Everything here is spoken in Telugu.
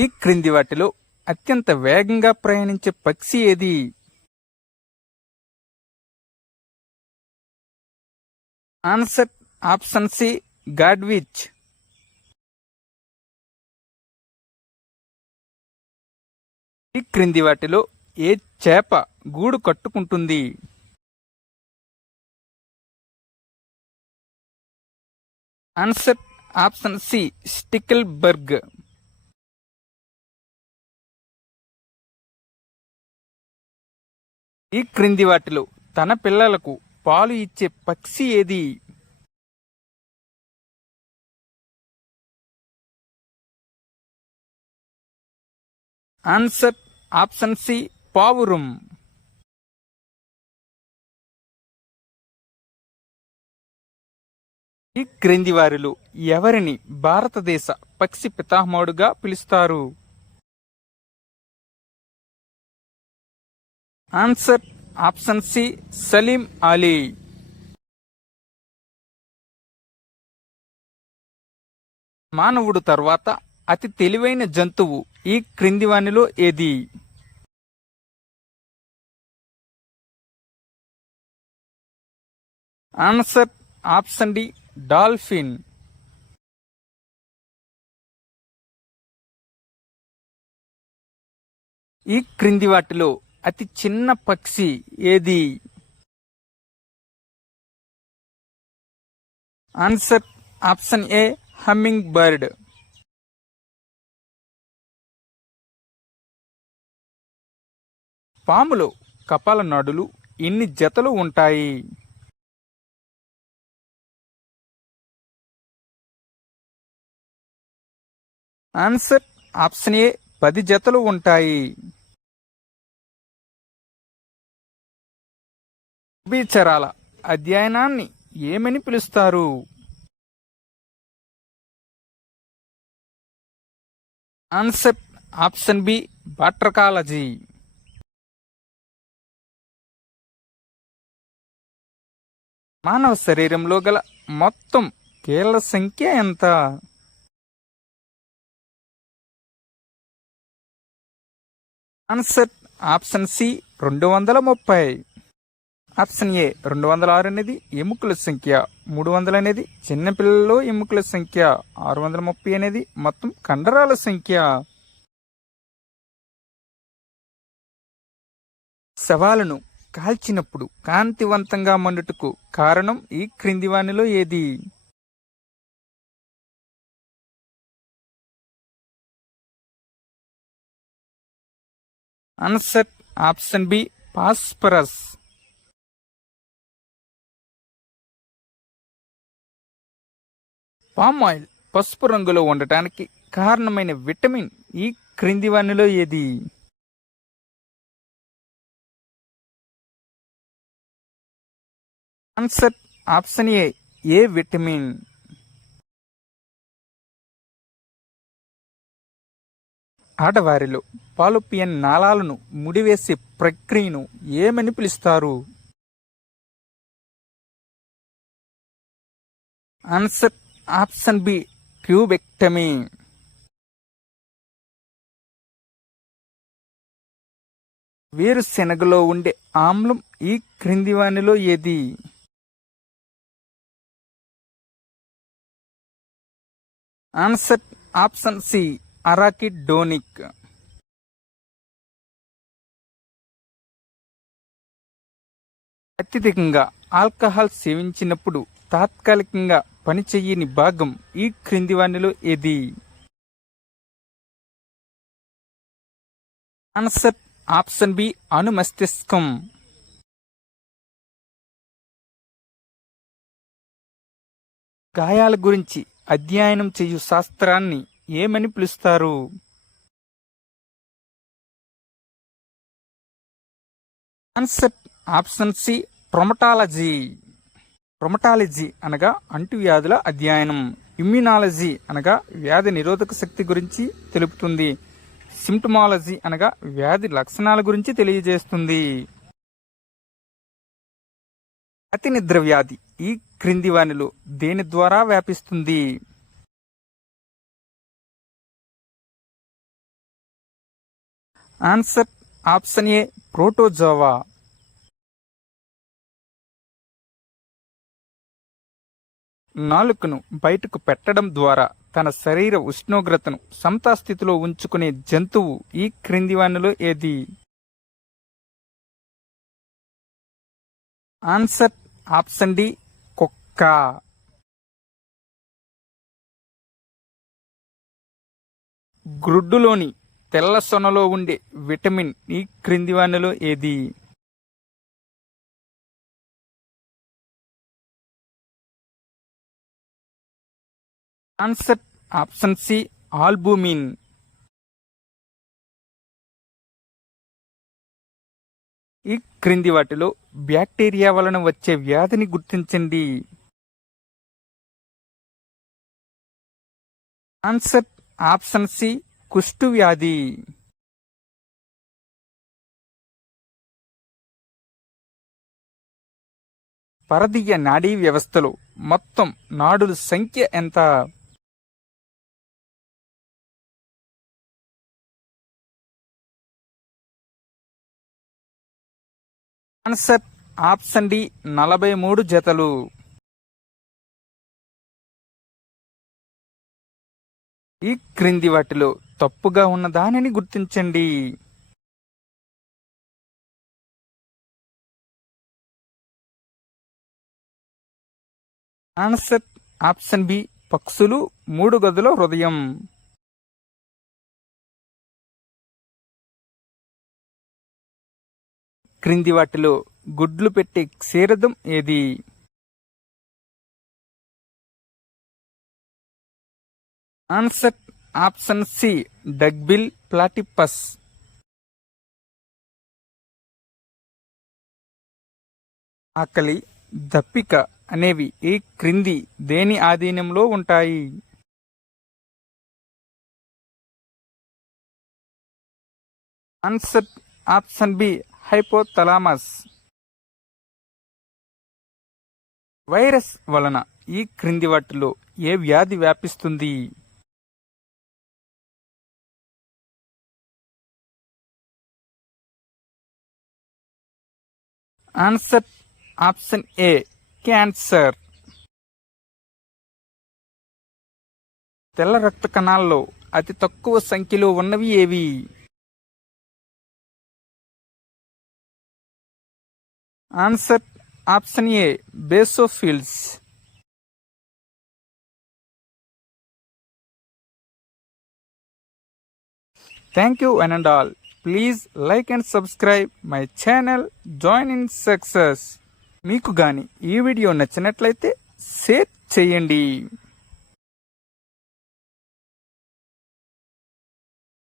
ఈ క్రింది వాటిలో అత్యంత వేగంగా ప్రయాణించే పక్షి ఏది? Answer option C godwit. ఈ క్రింది వాటిలో ఏ చేప గూడు కట్టుకుంటుంది? Answer option C stickleback. ఈ క్రింది వాటిలో తన పిల్లలకు పాలు ఇచ్చే పక్షి ఏది? ఆన్సర్ ఆప్షన్ సి పావురం. ఈ క్రింది వారిలో ఎవరిని భారతదేశ పక్షి పితామహుడుగా పిలుస్తారు? Answer option C Salim Ali. మానవుడు తర్వాత అతి తెలివైన జంతువు ఈ క్రింది వానిలో ఏది? Answer option D dolphin. ఈ క్రింది వాటిలో అతి చిన్న పక్షి ఏది? Answer option A hummingbird. పాములో కపాల నాడులు ఎన్ని జతలు ఉంటాయి? ఆన్సర్ ఆప్షన్ ఏ 10 జతలు ఉంటాయి. ఉభయచరాల అధ్యయనాన్ని ఏమని పిలుస్తారు? Answer option B batrachology. మానవ శరీరంలో గల మొత్తం కీళ్ల సంఖ్య ఎంత? Answer option C 230. Option A 206 అనేది ఎముకల సంఖ్య, 300 అనేది చిన్నపిల్లల్లో ఎముకల సంఖ్య, 630 అనేది మొత్తం కండరాల సంఖ్య. శవాలను కాల్చినప్పుడు కాంతివంతంగా మండుటకు కారణం ఈ క్రింది వానిలో ఏది? Answer option B phosphorus. Palm oil పసుపు రంగులో ఉండటానికి కారణమైన విటమిన్ ఈ క్రింది వానిలో ఏది? Answer option A vitamin. ఆడవారిలో పాలోపియన్ నాళాలను ముడివేసే ప్రక్రియను ఏమని పిలుస్తారు? Answer option B tubectomy. వేరుశెనగలో ఉండే ఆమ్లం ఈ క్రింది వానిలో ఏది? Answer option C arachidonic. అత్యధికంగా ఆల్కహాల్ సేవించినప్పుడు తాత్కాలికంగా పనిచేయని భాగం ఈ క్రింది వానిలో ఏది? ఆన్సర్ ఆప్షన్ బి అనుమస్తిష్కం. గాయాల గురించి అధ్యయనం చేయు శాస్త్రాన్ని ఏమని పిలుస్తారు? Answer option C ట్రోమటాలజీ. ట్రోమటాలజీ అనగా అంటువ్యాధుల అధ్యయనం. ఇమ్యునాలజీ అనగా వ్యాధి నిరోధక శక్తి గురించి తెలుపుతుంది. సిమ్టమాలజీ అనగా వ్యాధి లక్షణాల గురించి తెలియజేస్తుంది. అతి నిద్ర వ్యాధి ఈ క్రింది వానిలో దేని ద్వారా వ్యాపిస్తుంది? ఆన్సర్ ఆప్షన్ ఏ ప్రోటోజోవా. నాలుకను బయటకు పెట్టడం ద్వారా తన శరీర ఉష్ణోగ్రతను సమతాస్థితిలో ఉంచుకునే జంతువు ఈ క్రింది వానిలో ఏది? ఆన్సర్ ఆప్షన్ డి కుక్క. గ్రుడ్డులోని తెల్ల సొనలో ఉండే విటమిన్ ఈ క్రింది వానిలో ఏది? Answer option C albumin. ఈ క్రింది వాటిలో బ్యాక్టీరియా వలన వచ్చే వ్యాధిని గుర్తించండి. ఆన్సర్ ఆప్షన్ సి కుష్టు వ్యాధి. పరదీయ నాడీ వ్యవస్థలో మొత్తం నాడుల సంఖ్య ఎంత? ఆన్సర్ ఆప్షన్ డి 43 జతలు. ఈ క్రింది వాటిలో తప్పుగా ఉన్న దానిని గుర్తించండి. ఆన్సర్ ఆప్షన్ బి పక్షులు 3 గదుల హృదయం. క్రింది వాటిలో గుడ్లు పెట్టే క్షీరదం ఏది? Answer option C duckbill platypus. ఆకలి, దప్పిక అనేవి ఈ క్రింది దేని ఆధీనంలో ఉంటాయి? Answer option B hypothalamus. Virus వలన ఈ క్రింది వాటిలో ఏ వ్యాధి వ్యాపిస్తుంది? Answer option A cancer. తెల్ల రక్త కణాల్లో అతి తక్కువ సంఖ్యలో ఉన్నవి ఏవి? Answer option A basophils. Thank you one and all. Please like and subscribe my channel join in success. మీకు గాని ఈ వీడియో నచ్చినట్లయితే షేర్ చేయండి.